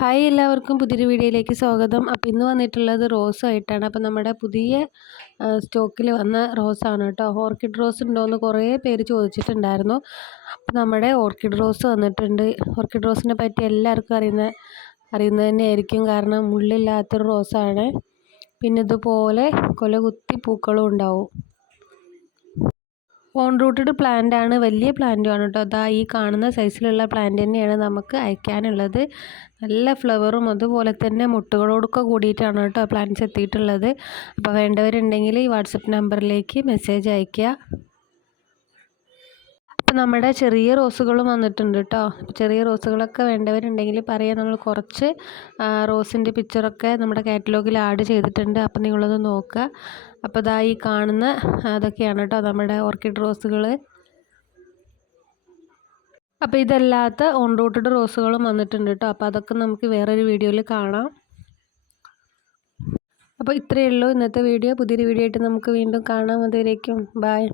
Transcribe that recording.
Hi എല്ലാവർക്കും പുതിയൊരു വീഡിയോയിലേക്ക് സ്വാഗതം. അപ്പോൾ ഇന്ന് വന്നിട്ടുള്ളത് റോസ് ആയിട്ടാണ്. അപ്പോൾ നമ്മുടെ പുതിയ സ്റ്റോക്കിൽ വന്ന റോസാണ് കേട്ടോ. ഓർക്കിഡ് റോസ് ഉണ്ടോയെന്ന് കുറേ പേര് ചോദിച്ചിട്ടുണ്ടായിരുന്നു. അപ്പോൾ നമ്മുടെ ഓർക്കിഡ് റോസ് വന്നിട്ടുണ്ട്. ഓർക്കിഡ് റോസിനെ പറ്റി എല്ലാവർക്കും അറിയുന്ന അറിയുന്നത് തന്നെയായിരിക്കും. കാരണം മുള്ളില്ലാത്തൊരു റോസാണ്. പിന്നെ ഇതുപോലെ കൊല കുത്തി പൂക്കളും ഉണ്ടാവും. ഓൺ റൂട്ടഡ് പ്ലാന്റ് ആണ്. വലിയ പ്ലാന്റ് ആണ് കേട്ടോ. അതാ ഈ കാണുന്ന സൈസിലുള്ള പ്ലാന്റ് തന്നെയാണ് നമുക്ക് അയക്കാനുള്ളത്. നല്ല ഫ്ലവറും അതുപോലെ തന്നെ മുട്ടുകളോടൊക്കെ കൂടിയിട്ടാണ് കേട്ടോ പ്ലാന്റ്സ് എത്തിയിട്ടുള്ളത്. അപ്പോൾ വേണ്ടവരുണ്ടെങ്കിൽ ഈ വാട്സപ്പ് നമ്പറിലേക്ക് മെസ്സേജ് അയയ്ക്കുക. അപ്പോൾ നമ്മുടെ ചെറിയ റോസുകളും വന്നിട്ടുണ്ട് കേട്ടോ ചെറിയ റോസുകളൊക്കെ വേണ്ടവരുണ്ടെങ്കിൽ പറയാം. നമ്മൾ കുറച്ച് റോസിന്റെ പിക്ചറൊക്കെ നമ്മുടെ കാറ്റലോഗിൽ ആഡ് ചെയ്തിട്ടുണ്ട്. അപ്പോൾ നിങ്ങളത് നോക്കുക. അപ്പോൾ ഇതാ ഈ കാണുന്ന അതൊക്കെയാണ് കേട്ടോ നമ്മുടെ ഓർക്കിഡ് റോസുകൾ അപ്പോൾ ഇതല്ലാത്ത ഓൺ റൂട്ടഡ് റോസുകളും വന്നിട്ടുണ്ട് കേട്ടോ അപ്പോൾ അതൊക്കെ നമുക്ക് വേറൊരു വീഡിയോയിൽ കാണാം. അപ്പോൾ ഇത്രയേ ഉള്ളൂ ഇന്നത്തെ വീഡിയോ. പുതിയൊരു വീഡിയോ ആയിട്ട് നമുക്ക് വീണ്ടും കാണാം. അതുവരേക്കും. ബായ്